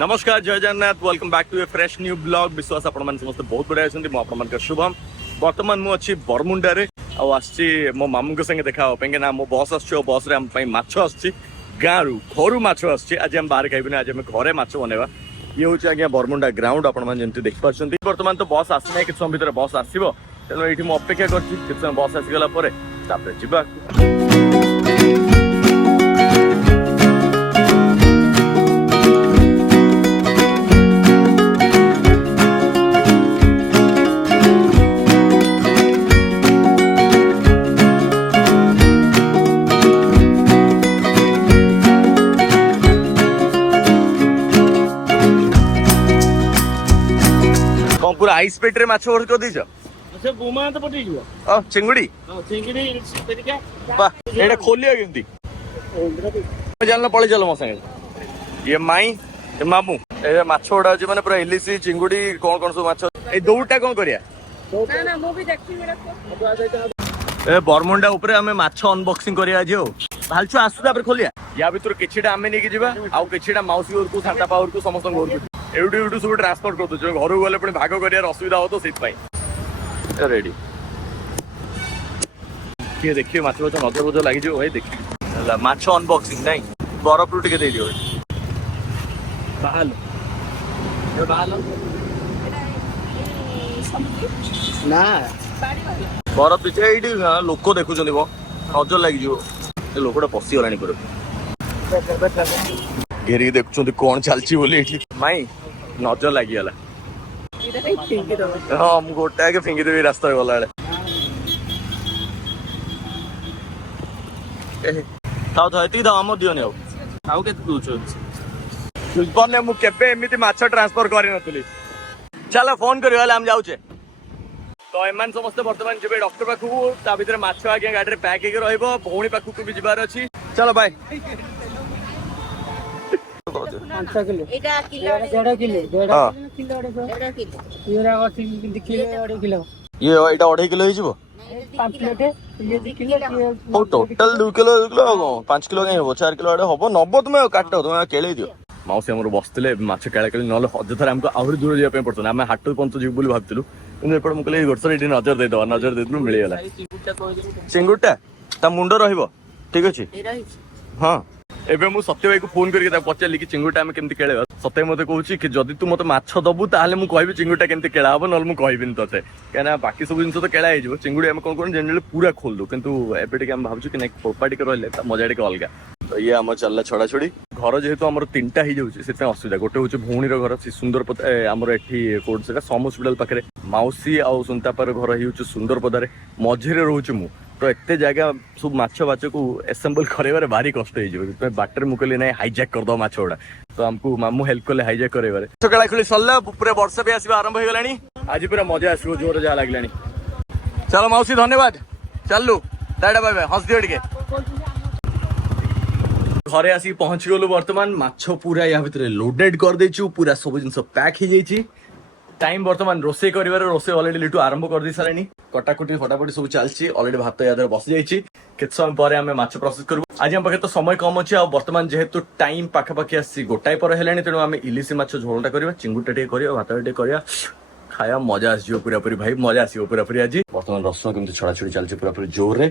नमस्कार जय Jagannath welcome back to a fresh new blog विश्वास आपण माने समस्त बहुत बढ़िया अछंती मो आपण मानकर शुभम वर्तमान मु अछि बरमुंडा रे आ आछि मो मामू के संगे देखा पेंगे ना मो बस आछो बस रे हम पई माछो आछि गारू घरू माछो आछि आज हम बाहर खाइबे ना आज हम घरे माछो बनेबा ये होछि आज्ञा बरमुंडा ग्राउंड आपण माने जेंति देख पाछंती वर्तमान तो बस आसी नै किछ समय भीतर बस आसीबो तेनो एठी मो अपेक्षा करछि किछ समय बस आसी गला परे तापर जिबा पूरा आइस पेट रे माछो भर कर दीजो अच्छा बुमा तो पटी जियो ओ चिंगुड़ी चिंगड़ी पेटिका वाह एटा खोलिया केंती मैं जानला पळे चलो मो संगे ये माई ए मामू ए माछो उडा जे माने पूरा एलिसी चिंगुड़ी कोन कोन सब माछो ए दौटा कोन करिया ना ना मो भी देखि मेरा ए बरमुंडा ऊपर हमें माछो अनबॉक्सिंग करिया जो भालछु आसु तापर खोलिया या भीतर किछिटा हमें नै कि जिबा आ किछिटा माउसी घर को सांता पावर को समस्त घर को एवढी एवढी सब ट्रांसफर करतो जो घर गले पुणी भाग करियार असुविधा हो तो सीट रेडी किए देखिए माछ माछ नजर बजर लगी जो भाई देखिए माछ अनबॉक्सिंग नहीं बरफ रू टिके दे दियो बाहल ना बरफ पीछे एडी लोक देखुचंदी बो नजर लगी जो ए लोकटा पसी गलानी पर घेरी देखुचंदी कोन चलची बोली एठी माई नजर लगी गला हाँ मु गोटा के फिंगी देबी रास्ता गला ताऊ तो एती दाम दियोनी आउ केते दूचो सुपन ने मु केबे एमिति माछ ट्रांसफर करि नतली चलो फोन करियो हम जाउचे तो एमान समस्त वर्तमान जेबे डॉक्टर पाखु ता भीतर माछ आगे गाडी रे पैक के रहइबो भौणी पाखु को भी जिबार अछि चलो by kilo Etah kilo 1.5 kilo ये एटा 2.5 किलो हिजबो 5 प्लेट ये 2 किलो ओ टोटल 2 किलो 2 किलो 5 किलो नहीं हो 4 किलो आडे हबो नबो तुमे काटो तुमे केले दियो माउसी हमर बसतले माछ केला केले नले हजथर हमको आहुरी दूर जिया पे पड़तो हम हाटो पंत जीव बोली भाबतिलु କିନ୍ତୁ ଏପଟେ ମୁଁ କହିଲି ଗୋଟରେ ଏଠି ନଜର ଦେଇଦବା ନଜର ଦେଇଦେଲୁ ମିଳିଗଲା ଚିଙ୍ଗୁଡିଟା ତା ମୁଣ୍ଡ ରହିବ ଠିକ ଅଛି ହଁ ଏବେ ମୁଁ ସତ୍ୟ ଭାଇକୁ ଫୋନ କରିକି ତାକୁ ପଚାରିଲି କି ଚିଙ୍ଗୁଡିଟା ଆମେ କେମିତି କେଳେଇବା ସତ୍ୟ ମତେ କହୁଛି କି ଯଦି ତୁ ମତେ ମାଛ ଦବୁ ତାହେଲେ ମୁଁ କହିବି ଚିଙ୍ଗୁଡିଟା କେମିତି କେଳା ହବ ନହେଲେ ମୁଁ କହିବିନି ତତେ କାହିଁକିନା ବାକି ସବୁ ଜିନିଷ ତ କେଳା ହେଇଯିବ ଚିଙ୍ଗୁଡି ଆମେ କଣ କରୁ ଜେନେରାଲି ପୁରା ଖୋଲୁ କିନ୍ତୁ ଏବେ ଟିକେ ଆମେ ଭାବୁଛୁ କି ନାଇଁ ପୋପା ଟିକେ ରହିଲେ ତା ମଜା ଟିକେ ଅଲଗା ତ ଇଏ ଆମର ଚାଲିଲା ଛଡା ଛଡି घर जेहेतु आम 3टा हो जाऊँगी से असुविधा गोटे हूँ भौणी घर सी सुंदर आमर एठी कोड से सम हस्पिटाल पाखे मौसी आउ सुनतापर घर हो सुंदर पदार मझे रोचे मु तो एत जगह सब माछ बाच को एसेम्बल कर भारी कष्ट हो बाटर मुझे ना हाईजैक करद माछ गुड़ा तो आमको मामू हेल्प कले हाईजैक कर खेला खेली सरला पूरा वर्षा भी आस आरंभ हो गला आज पूरा मजा आसो जोर जहाँ लगे चलो मौसी धन्यवाद चलू टाटा बाय बाय हंस दियो टिके घरे आसी पहुंची गलु वर्तमान माछ पूरा या भीतर लोडेड कर देचु पूरा सब जिंस पैक हो जाइछि टाइम वर्तमान रोसे करिवार रोसे ऑलरेडी लिटू आरंभ कर दी सारानी कटाकुटी फटाफटी सब चलछि ऑलरेडी भात यादर बस जाइछि केत समय परे हमें माछ प्रोसेस करबु आज हम पाखे तो समय कम अछि आ वर्तमान जेहेतु टाइम पाखा पाखी आसी गोटाई पर हेलानी तेणु हमें इलिसी माछ झोलटा करबा चिंगुटा टे करबा भात टे करबा खाया मजा आसो पूरा पूरी भाई मजा आसो पूरा पूरी आज बर्तमान रसुण केमती छड़ा छड़ी चलछि पूरा पूरी जोर रे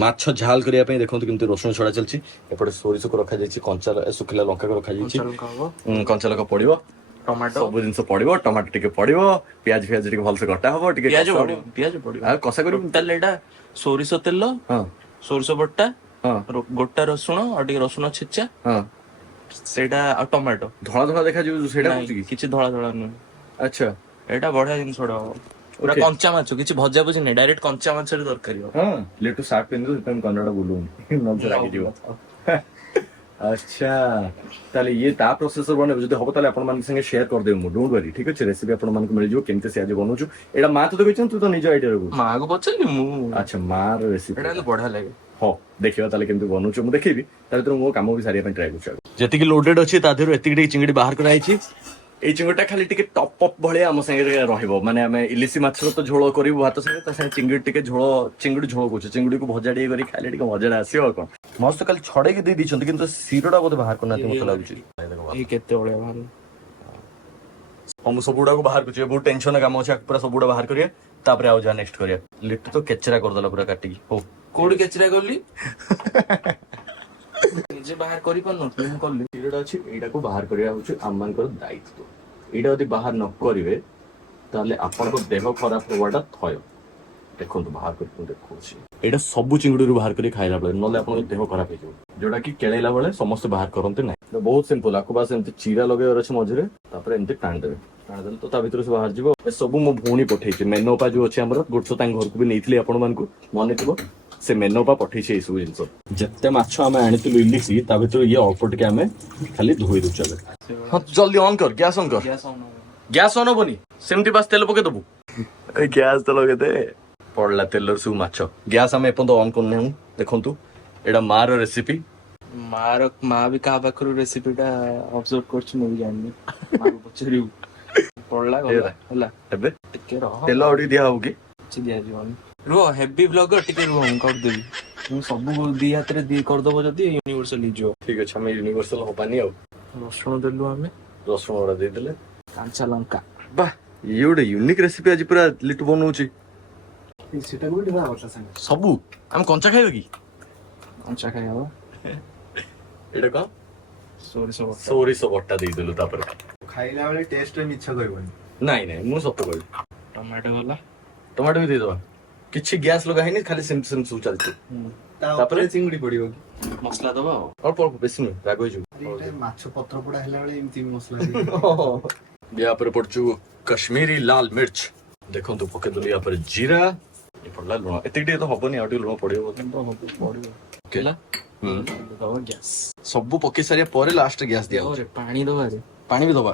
माछ झाल करिया पे देखंतु केमती रसुण छड़ा चलछि एपटे सोरिस को रखा जाइछि कंचा सुखिला लंका को रखा जाइछि कंचा लंका पड़िबो टमाटो सब जिंस पड़िबो टमाटो टिके पड़िबो प्याज फ्याज टिके भल से कटा हबो टिके प्याज पड़िबो आ कसा करू ताले एटा सोरिस तेल हां सोरिस बट्टा हां गोटा रसुण और टिके रसुण छिच्चा हां सेटा आ टमाटो धळा धळा देखा जो सेटा होछि किछि धळा धळा न अच्छा एटा बढ़िया जिन छोड़ा पूरा कंचा माछ किछि भजा बुझी नै डायरेक्ट कंचा माछ रे दरकारी हो हां लेटू सार्ट पेन दो तम कन्नडा बोलू नजर आके दियो अच्छा ताले ये ता प्रोसेसर बने जदि होबो ताले आपण मान संगे शेयर कर देमु डोंट वरी ठीक अछि रेसिपी आपण मान को मिल जो केमते से आज बनउछु एडा मा तो कहिछन तू तो निज आइडिया रे मा को बचली मु अच्छा मा रे रेसिपी एडा बढ़िया लागे हो देखियो ताले केमते बनउछु मु देखिबी ताले तो मो काम भी सारिया पे ट्राई करछु जति कि लोडेड अछि ता देरो एति चिंगडी बाहर कराई छी এই চিଙ୍ଗୁଡିଟା ଖାଲି ଟିକେ ଟପ୍ ଅପ୍ ଭଳିଆ ଆମ ସାଙ୍ଗରେ ରହିବ ମାନେ ଆମେ ଇଲିଶି ମାଛର ତ ଝୋଳ କରିବୁ ଭାତ ସାଙ୍ଗେ ତା ସାଙ୍ଗେ ଚିଙ୍ଗୁଡି ଟିକେ ଝୋଳ ଚିଙ୍ଗୁଡି ଝୋଳ କହୁଛୁ ଚିଙ୍ଗୁଡିକୁ ଭଜା ଟିକେ କରି ଖାଇଲେ ଟିକେ ମଜାଟା ଆସିବ ଆଉ କଣ ମସ୍ତ କାଲି ଛଡେଇକି ଦେଇ ଦେଇଛନ୍ତି କିନ୍ତୁ ଶିରଟା ବୋଧେ ବାହାର କରିନାହାନ୍ତି ମତେ ଲାଗୁଛି ଏଇ କେତେ ଭଳିଆ ବାହାରିବ ମୁଁ ସବୁଗୁଡାକୁ ବାହାର କରୁଛି ବହୁତ ଟେନସନ କାମ ଅଛି ପୁରା ସବୁଗୁଡା ବାହାର କରିବା ତାପରେ ଆଉ ଯାହା ନେକ୍ସଟ କରିବା ଲିଟୁ ତ କେଚେରା କରିଦେଲା ପୁରା କାଟିକି ହଉ କୋଉଠି କେଚରା କଲି ନିଜେ ବାହାର କରିପାରୁନଥିଲି ମୁଁ କଲି ଶିରଟା ଅଛି ଏଇଟାକୁ ବାହାର କରିବା ହଉଛି ଆମମାନଙ୍କର ଦାୟିତ୍ୱ ଏଇଟା ଯଦି ବାହାର ନ କରିବେ ତାହେଲେ ଆପଣଙ୍କ ଦେହ ଖରାପ ହବାଟା ଥୟ ଦେଖନ୍ତୁ ବାହାର କରି ମୁଁ ଦେଖଉଛି ଏଇଟା ସବୁ ଚିଙ୍ଗୁଡିରୁ ବାହାର କରି ଖାଇଲା ବେଳେ ନହେଲେ ଆପଣଙ୍କ ଦେହ ଖରାପ ହେଇଯିବ ଯୋଉଟା କି କେଳେଇଲା ବେଳେ ସମସ୍ତେ ବାହାର କରନ୍ତି ନାହିଁ ବହୁତ ସିମ୍ପଲ ଆକୁ ବାସ୍ ଏମିତି ଚିରା ଲଗେଇବାର ଅଛି ମଝିରେ ତାପରେ ଏମିତି ଟାଣିଦେବେ ଟାଣିଦେଲେ ତ ତା ଭିତରୁ ସେ ବାହାରିଯିବ ଏସବୁ ମୋ ଭଉଣୀ ପଠେଇଛି ମେନୋପା ଯୋଉ ଅଛି ଆମର ଗୋଟେ ତାଙ୍କ ଘରକୁ ବି ନେଇଥିଲି ଆପଣମାନଙ୍କୁ ମନେ ଥିବ ସେ ମେନୋପା ପଠେଇଛି ଏଇସବୁ ଜିନିଷ ଯେତେ ମାଛ ଆମେ ଆଣିଥିଲୁ ଇଲିଶି ତା ଭିତରୁ ଇଏ ଅଳ୍ପ ଟିକେ ଆମେ ଖାଲି ଧୋଇ ଦଉଛୁ ଏବେ ହଁ ଜଲ୍ଦି ଅନ୍ କର ଗ୍ୟାସ୍ ଅନ୍ କର ଗ୍ୟାସ୍ ଅନ୍ ହବନି ସେମିତି ବାସ୍ ତେଲ ପକେଇଦବୁ ଗ୍ୟାସ୍ ତ ଲଗେଇଦେ ପଡିଲା ତେଲର ସବୁ ମାଛ ଗ୍ୟାସ୍ ଆମେ ଏପର୍ଯ୍ୟନ୍ତ ଅନ୍ କରୁନାହୁଁ ଦେଖନ୍ତୁ ଏଇଟା ମାର ରେସିପି ମା ବି କାହା ପାଖରୁ ରେସିପିଟା ଅବଜର୍ଭ କରୁଛି ମୁଁ ବି ଜାଣିନି ମାକୁ ପଚାରିବୁ ପଡିଲା ଗଲା ହେଲା ଏବେ ଟିକେ ରହ ତେଲ ଆଉ ଟିକେ ଦିଆ ହବ କି କିଛି ଦିଆଯିବନି ରୁହ ହେଭି ବ୍ଲଗର ଟିକେ ରୁହ ମୁଁ କରିଦେବି ମୁଁ ସବୁ ଦି ହାତରେ କରିଦବ ଯଦି ୟୁନିଭର୍ସାଲ ହେଇଯିବ ଠିକ ଅଛି ଆମେ ୟୁନିଭର୍ସାଲ ହବାନି ଆଉ ରସୁଣ ଦେଲୁ ଆମେ ରସୁଣ ଗୁଡା ଦେଇଦେଲେ କଞ୍ଚା ଲଙ୍କା ବାህ ଇଏ ଗୋଟେ ୟୁନିକ୍ ରେସିପି ଆଜି ପୁରା ଲିଟୁ ବନଉଛି ସେଟାକୁ ବି ଢଳା ବର୍ଷା ସାଙ୍ଗେ ସବୁ ଆମେ କଞ୍ଚା ଖାଇବା କି କଞ୍ଚା ଖାଇବ ଏଇଟା କଣ ସୋରିଷ ବଟା ଦେଇଦେଲୁ ତାପରେ ଖାଇଲା ବେଳେ ଟେଷ୍ଟ ମିଛ କହିବନି ନାଇଁ ନାଇଁ ମୁଁ ସତ କହିବି ଟମାଟୋ ଗଲା ଟମାଟୋ ବି ଦେଇଦବା କିଛି ଗ୍ୟାସ୍ ଲଗା ହେଇନି ଖାଲି ସେମିତି ସେମିତି ସବୁ ଚାଲିଛି ତାପରେ ଚିଙ୍ଗୁଡି ପଡିବ କି ମସଲା ଦବା ଆଉ ଅଳ୍ପ ଅଳ୍ପ ବେଶୀ ନୁହେଁ ରାଗ ହେଇଯିବ ଏଇଟା ମାଛ ପତ୍ର ପୋଡା ହେଲା ବେଳେ ଏମିତି ମସଲା ୟା ପରେ ପଡୁଛୁ କଶ୍ମୀରୀ ଲାଲ ମିର୍ଚ ଦେଖନ୍ତୁ ପକେଇଦେଲୁ ୟା ପରେ ଜିରା ଏ ପଡିଲା ଲୁଣ ଏତିକି ଟିକେ ତ ହବନି ଆଉ ଟିକେ ଲୁଣ ପଡିବ ହେଲା ସବୁ ପକେଇ ସାରିବା ପରେ ଲାଷ୍ଟ ଗ୍ୟାସ୍ ଦିଆ ହଉଛି ପାଣି ଦବାରେ ପାଣି ବି ଦବା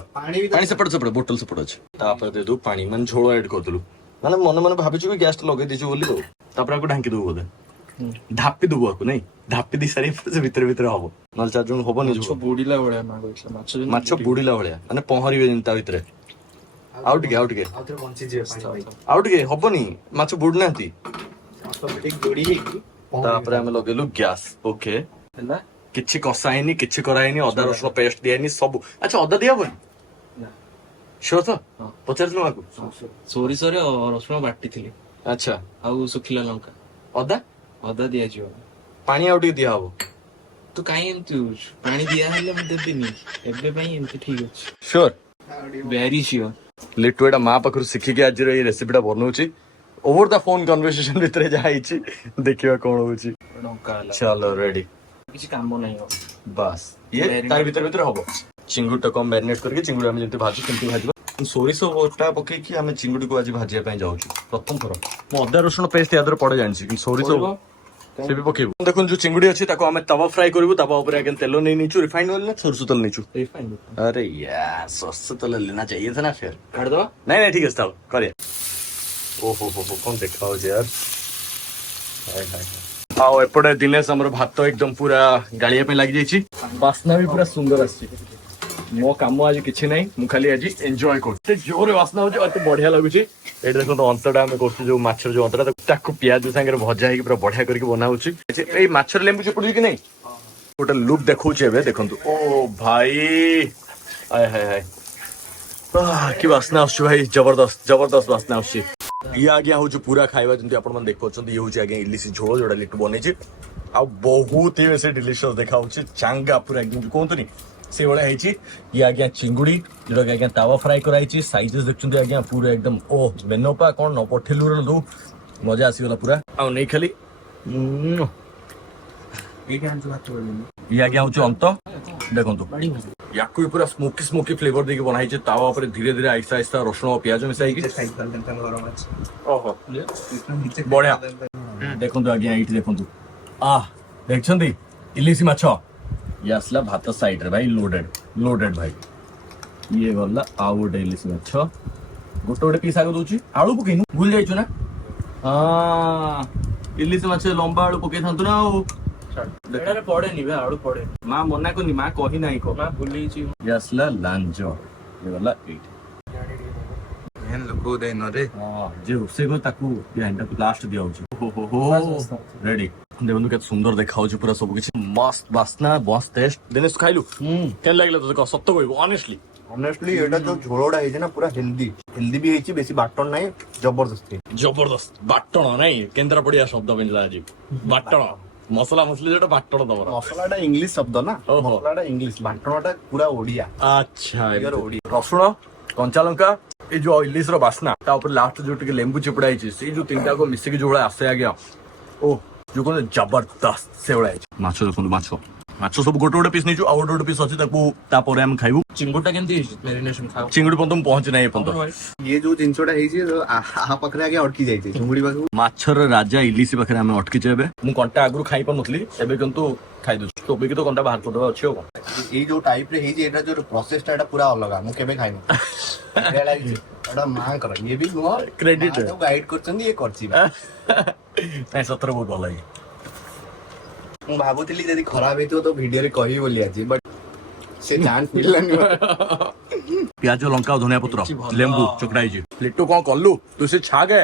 ପାଣି ସେପଟେ ସେପଟେ ବୋଟଲ ସେପଟେ ଅଛି ତାପରେ ଦେଇଦବୁ ପାଣି ମାନେ ଝୋଳ ଆଡ୍ କରିଦେଲୁ ମାନେ ମନେ ମନେ ଭାବିଛୁ କି ଗ୍ୟାସ୍ ଟା ଲଗେଇ ଦେଇଛୁ ବୋଲି ଆଉ ତାପରେ ଆକୁ ଢାଙ୍କି ଦବୁ ବୋଧେ ଧାପି ଦବୁ ଆକୁ ନାଇଁ ଧାପି ଦେଇ ସାରିବା ପରେ ସେ ଭିତରେ ଭିତରେ ହବ ନହେଲେ ଚାରି ଜଣ ହବନି ବୁଡିଲା ଭଳିଆ ମାଛ ବୁଡିଲା ଭଳିଆ ମାନେ ପହଁରିବେ ଯେମିତି ତା ଭିତରେ ଆଉ ଟିକେ ଆଉ ଟିକେ ଆଉ ଟିକେ ହବନି ମାଛ ବୁଡୁନାହାନ୍ତି ତାପରେ ଆମେ ଲଗେଇଲୁ ଗ୍ୟାସ୍ ଓକେ ହେଲା କିଛି କଷା ହେଇନି କିଛି କରାହେଇନି ଅଦା ରସୁଣ ପେଷ୍ଟ ଦିଆହେଇନି ସବୁ ଆଚ୍ଛା ଅଦା ଦିଆ ହବନି ସିଓର ତ ପଚାରିଥିଲୁ ମାକୁ ସୋରିଷରେ ରସୁଣ ବାଟିଥିଲି ଆଚ୍ଛା ଆଉ ଶୁଖିଲା ଲଙ୍କା ଅଦା ଦିଆଯିବ ପାଣି ଆଉ ଟିକେ ଦିଆହବ ତୁ କାଇଁ ଏମିତି ହଉଛୁ ପାଣି ଦିଆହେଲେ ମୁଁ ଦେବିନି ଏବେ ପାଇଁ ଏମିତି ଠିକ ଅଛି ସିଓର ଭେରି ସିଓର ଲିଟୁ ଏଟା ମା ପାଖରୁ ଶିଖିକି ଆଜିର ଏଇ ରେସିପିଟା ବନଉଛି ଓଭର ଦ ଫୋନ କନଭରସେସନ ଭିତରେ ଯାହା ହେଇଛି ଦେଖିବା କଣ ହଉଛି ଚାଲ ରେଡି କିଛି କାମ ନାହିଁ ଆଉ ବାସ୍ ଇଏ ତାର ଭିତରେ ଭିତରେ ହବ ଚିଙ୍ଗୁଡିଟାକୁ ଆମେ ମ୍ୟାରିନେଟ କରିକି ଚିଙ୍ଗୁଡି ଆମେ ଯେମିତି ଭାଜୁ ସେମିତି ଭାଜିବା ସୋରିଷ ବଟା ପକେଇକି ଆମେ ଚିଙ୍ଗୁଡିକୁ ଆଜି ଭାଜିବା ପାଇଁ ଯାଉଛୁ ପ୍ରଥମ ଥର ମୁଁ ଅଦା ରସୁଣ ପେଷ୍ଟ ୟା ଦେହରେ ପଡେ ଜାଣିଛି କିନ୍ତୁ ସୋରିଷ ସେ ବି ପକେଇବୁ ଦେଖନ୍ତୁ ଯୋଉ ଚିଙ୍ଗୁଡି ଅଛି ତାକୁ ଆମେ ତାୱା ଫ୍ରାଏ କରିବୁ ତାୱା ଉପରେ ଆଜ୍ଞା ତେଲ ନେଇ ନେଇଛୁ ରିଫାଇଣ୍ଡ ଅଏଲ ନା ସୋରିଷ ତେଲ ନେଇଛୁ अरे यार सरसों तेल लेना चाहिए था ना फिर କାଢି ଦବା नहीं ठीक है साहब करिए ओहो कौन देखा हो यार हाय हाय आओ एपटे दिनेश हमर भात एकदम पूरा गालिया पे लागि जाईची वासना भी पूरा सुंदर आसी मो काम आज किछि नै मु खाली आज एन्जॉय करते जोरे वासना हो जे बढ़िया लागुची एटा देखो तो अंतटा हम करछु जो माछर जो अंतटा ताकू प्याज संगे भजा हे पूरा बढ़िया करके बना होची ए माछर लेंबू चिपुड़ी कि नै गोटे लुक देखौचे एबे देखंतु ओ भाई आय हाय हाय कि वासना आछू भाई जबरदस्त जबरदस्त वासना आछी ये आज्ञा हूँ पूरा खाଇବା ଯେମିତି ଆପଣ ମାନେ ଦେଖିପାରୁଛନ୍ତି ଇଏ ହଉଛି ଆଜ୍ଞା ଇଲିଶି ଝୋଳ ଯୋଉଟା ଲିଟୁ ବନେଇଛି ଆଉ ବହୁତ ହି ବେଶୀ ଡିଲିସିୟସ୍ ଦେଖା ହଉଛି ଚାଙ୍ଗା ପୁରା ଏକଦମ କୁହନ୍ତୁନି ସେଇଭଳିଆ ହେଇଛି ଇଏ ଆଜ୍ଞା ଚିଙ୍ଗୁଡି ଯୋଉଟା ଆଜ୍ଞା ତାୱା ଫ୍ରାଏ କରାହେଇଛି ସାଇଜେସ୍ ଦେଖୁଛନ୍ତି ଆଜ୍ଞା ପୁରା ଏକଦମ ଓ ମେନୋପା କଣ ନ ପଠେଇଲୁ ଦଉ ମଜା ଆସିଗଲା ପୁରା ଆଉ ନେଇ ଖାଲି ଇଏ ଆଜ୍ଞା ହଉଛି ଅନ୍ତ ଦେଖନ୍ତୁ ୟାକୁ ବି ପୁରା ସ୍ମୋକି ସ୍ମୋକି ଫ୍ଲେଭର ଦେଇକି ବନା ହେଇଛି ତାୱା ଉପରେ ଧୀରେ ଧୀରେ ଆଇସ୍ତା ଆଇସ୍ତା ରସୁଣ ପିଆଜ ମିଶା ହେଇକି ଓହୋ ବଢିଆ ଦେଖନ୍ତୁ ଆଜ୍ଞା ଏଇଠି ଦେଖନ୍ତୁ ଦେଖିଛନ୍ତି ଇଲିଶି ମାଛ ଇଏ ଆସିଲା ଭାତ ସାଇଡରେ ଭାଇ ଲୋଡେଡ ଭାଇ ଇଏ ଗଲା ଆଉ ଗୋଟେ ଇଲିଶି ମାଛ ଗୋଟେ ଗୋଟେ ପିସ୍ ଆଗ ଦଉଛି ଆଳୁ ପକେଇନୁ ଭୁଲି ଯାଇଛୁ ନା ଇଲିଶି ମାଛ ଲମ୍ବା ଆଳୁ ପକେଇଥାନ୍ତୁ ନା ଆଉ ପଡେନି ବେ ଆଳୁ ପଡେ ମା ମନା କରୁନି ମା କହି ନାହିଁ କହ ମା ଭୁଲିଛି ଇଏ ଆସିଲା ଲାଞ୍ଜ ଗଲା ଏଇଠି ଲୋକ ଦେଇନରେ ଯେ ରୋଷେଇ କରି ତାକୁ ଗ୍ରାଇଣ୍ଡରକୁ ଲାଷ୍ଟ ଦିଆହଉଛି ରେଡି ଦେଖନ୍ତୁ କେତେ ସୁନ୍ଦର ଦେଖାଯାଉଛି ପୁରା ସବୁ କିଛି ମସ୍ତ ବାସ୍ନା ମସ୍ତ ଟେଷ୍ଟ ଦିନେଶ ଖାଇଲୁ କେନ୍ ଲାଗିଲା ତୋତେ କହ ସତ କହିବୁ ଅନେଷ୍ଟଲି ଅନେଷ୍ଟଲି ଏଇଟା ଯୋଉ ଝୋଳଟା ହେଇଛି ନା ପୁରା ହେଲ୍ଦି ବି ହେଇଛି ବେଶୀ ବାଟଣ ନାହିଁ ଜବରଦସ୍ତ ବାଟଣ ନାଇଁ କେନ୍ଦ୍ରାପଡିଆ ଶବ୍ଦ ମିଳିଲା ଆଜି ବାଟଣ ମସଲା ମସଲି ଯୋଉଟା ବାଟଣ ତମର ମସଲାଟା ଇଂଲିଶ ଶବ୍ଦ ନା ମସଲାଟା ଇଂଲିଶ ବାଟଣଟା ପୁରା ଓଡିଆ ଆଚ୍ଛା ରସୁଣ କଞ୍ଚା ଲଙ୍କା ଏଇ ଯୋଉ ଇଲିଶ ର ବାସ୍ନା ତା ଉପରେ ଲାଷ୍ଟ ଯୋଉ ଟିକେ ଲେମ୍ବୁ ଚିପୁଡା ହେଇଛି ସେଇ ଯୋଉ ତିନିଟାକୁ ମିଶିକି ଯୋଉ ଭଳିଆ ଆସେ ଆଜ୍ଞା ଓ ଯୋଉ କହନ୍ତି ଜବରଦସ୍ତ ସେଇଭଳିଆ ହେଇଛି ମାଛ ଦେଖନ୍ତୁ ମାଛ ସବୁ ଗୋଟେ ଗୋଟେ ପିସ୍ ନେଇଛୁ ଆଉ ଗୋଟେ ପିସ୍ ଅଛି ତାକୁ ତାପରେ ଆମେ ଖାଇବୁ ଚିଙ୍ଗୁଡିଟା କେମିତି ହେଇଛି ମ୍ୟାରିନେସନ ଖାଅ ଚିଙ୍ଗୁଡି ପର୍ଯ୍ୟନ୍ତ ମୁଁ ପହଞ୍ଚି ନାହିଁ ଏପର୍ଯ୍ୟନ୍ତ ଇଏ ଯୋଉ ଜିନିଷଟା ହେଇଛି ଆହା ପାଖରେ ଆଗେ ଅଟକି ଯାଇଛି ଚିଙ୍ଗୁଡି ପାଖକୁ ମାଛର ରାଜା ଇଲିସି ପାଖରେ ଆମେ ଅଟକିଛୁ ଏବେ ମୁଁ କଣ୍ଟା ଆଗରୁ ଖାଇ ପାରୁନଥିଲି ଏବେ କିନ୍ତୁ ଖାଇଦଉଛି ଟୋପିକି ତ କଣ୍ଟା ବାହାର କରିଦେବା ଅଛି ଆଉ ଏଇ ଯୋଉ ଟାଇପ ରେ ହେଇଛି ଏଟା ଯୋଉ ପ୍ରୋସେସ ଟା ଏଟା ପୁରା ଅଲଗା ମୁଁ କେବେ ଖାଇନି ଏଟା ମାଙ୍କର ଇଏ ବି ନୁହଁ କ୍ରେଡିଟ ଗାଇଡ କରୁଛନ୍ତି ଇଏ କରିଛି ନାଇଁ ସତରେ ବହୁତ ଭଲ ଲାଗେ ମୁଁ ଭାବୁଥିଲି ଯଦି ଖରାପ ହେଇଥିବ ତ ଭିଡିଓରେ କହିବି ବୋଲି ଆଜି ବଟ୍ ସେ ଚାନ୍ସ ମିଳିଲାନି ପିଆଜ ଲଙ୍କା ଆଉ ଧନିଆ ପତ୍ର ଲେମ୍ବୁ ଚକଡା ହେଇଛି ଲିଟୁ କଣ କଲୁ ତୁ ସେ ଛାଗେ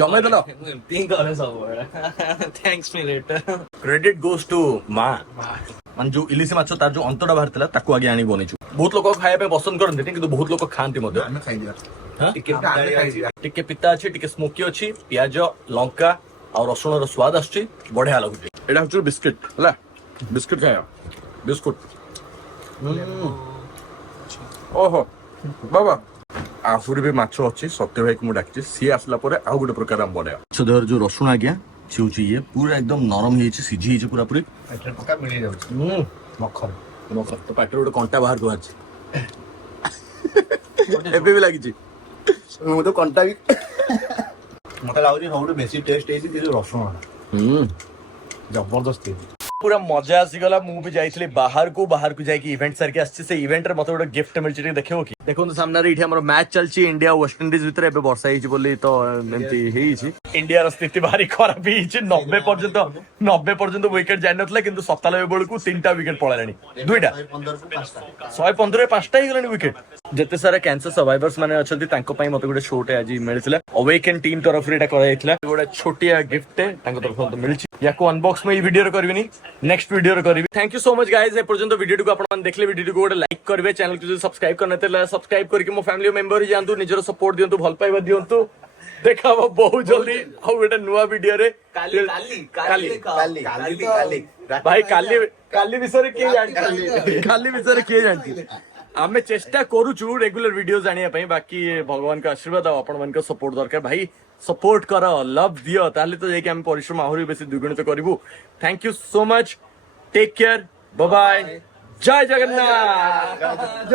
ଜମେଇ ଦେଲ କ୍ରେଡିଟ ଗୋସ୍ ଟୁ ମା ମାନେ ଯୋଉ ଇଲିସି ମାଛ ତାର ଯୋଉ ଅନ୍ତଟା ବାହାରିଥିଲା ତାକୁ ଆଗେ ଆଣି ବନେଇଛୁ ବହୁତ ଲୋକ ଖାଇବା ପାଇଁ ପସନ୍ଦ କରନ୍ତିନି କିନ୍ତୁ ବହୁତ ଲୋକ ଖାଆନ୍ତି ମଧ୍ୟ ଆମେ ଖାଇଯିବା ଟିକେ ପିତା ଅଛି ଟିକେ ସ୍ମୋକି ଅଛି ପିଆଜ ଲଙ୍କା ଆଉ ରସୁଣର ସ୍ୱାଦ ଆସୁଛି ବଢିଆ ଲାଗୁଛି ଏଇଟା ହଉଛି ବିସ୍କିଟ ହେଲା ବିସ୍କିଟ ଖାଇବା ବିସ୍କୁଟ ଓହୋ ବାବା ଆହୁରି ବି ମାଛ ଅଛି ସତ୍ୟ ଭାଇକୁ ମୁଁ ଡାକିଛି ସିଏ ଆସିଲା ପରେ ଆଉ ଗୋଟେ ପ୍ରକାର ଆମ ବଢିଆ ମାଛ ଦେହର ଯୋଉ ରସୁଣ ଆଜ୍ଞା ସେ ହଉଛି ଇଏ ପୁରା ଏକଦମ ନରମ ହେଇଯାଇଛି ସିଝି ହେଇଛି ପୁରା ପୁରି ଏଠାରେ ପକା ମିଳିଯାଉଛି ମଖନ ତ ପାଟିରେ ଗୋଟେ କଣ୍ଟା ବାହାରକୁ ବାହାରିଛି ଏବେ ବି ଲାଗିଛି ମୁଁ ତ କଣ୍ଟା ବି ମତେ ଲାଗୁଛି ସବୁଠୁ ବେଶୀ ଟେଷ୍ଟ ହେଇଛି ସେ ଯୋଉ ରସୁଣ ଜବରଦସ୍ତ ହେଇଛି ପୁରା ମଜା ଆସିଗଲା ମୁଁ ବି ଯାଇଥିଲି ବାହାରକୁ ଯାଇକି ଇଭେଣ୍ଟ ସାରିକି ଆସିଛି ସେ ଇଭେଣ୍ଟରେ ମତେ ଗୋଟେ ଗିଫ୍ଟ ମିଳିଛି ଟିକେ ଦେଖିବ କି ଦେଖନ୍ତୁ ସାମ୍ନାରେ ଏଇଠି ଆମର ମ୍ୟାଚ୍ ଚାଲିଛି ଇଣ୍ଡିଆ ୱେଷ୍ଟଇଣ୍ଡିଜ ଭିତରେ ଏବେ ବର୍ଷା ହେଇଛି ବୋଲି ତ ଏମିତି ହେଇଛି ଇଣ୍ଡିଆର ସ୍ଥିତି ଭାରି ଖରାପ ହେଇଛି 90 ପର୍ଯ୍ୟନ୍ତ ୱିକେଟ ଯାଇନଥିଲା କିନ୍ତୁ 97 ବେଳକୁ 3ଟା ୱିକେଟ ପଳେଇଲାଣି 2ଟା 115 5ଟା ହେଇଗଲାଣି ୱିକେଟ ଯେତେ ସାରା କ୍ୟାନ୍ସର ସର୍ଭାଇଭର୍ସ ମାନେ ଅଛନ୍ତି ତାଙ୍କ ପାଇଁ ମତେ ଗୋଟେ ଶୋଟେ ଆଜି ମିଳିଥିଲା ଅୱେକେନ୍ ଟିମ୍ ତରଫରୁ ଏଇଟା କରାଯାଇଥିଲା ଗୋଟେ ଛୋଟିଆ ଗିଫ୍ଟ ତାଙ୍କ ତରଫରୁ ମିଳିଛି ୟାକୁ ଅନବକ୍ସ ମୁଁ ଏଇ ଭିଡିଓରେ କରିବିନି ନେକ୍ସଟ ଭିଡିଓରେ କରିବି thank you so much guys ए पर्यंत वीडियो को आपण देखले वीडियो को गोटे लाइक करेंगे चैनल को सब्सक्राइब करना सब्सक्राइब करके मो फैमिली मेंबर जातु निजर सपोर्ट दियंतु भल पाइबा दियंतु देखा बहुत जल्दी आउ गोटे नुआ वीडियो रे भाई काली विषय किए जानती आमे चेष्टा करूचु रेगुलर वीडियो जानिया पई बाकी भगवान का आशीर्वाद आ आपण मन का सपोर्ट दरकार भाई सपोर्ट कर लव दियो ताले तो जाके हम परिश्रम आहुरी बेसी द्विगुणित करिवु thank you so much take care bye bye जय जगन्नाथ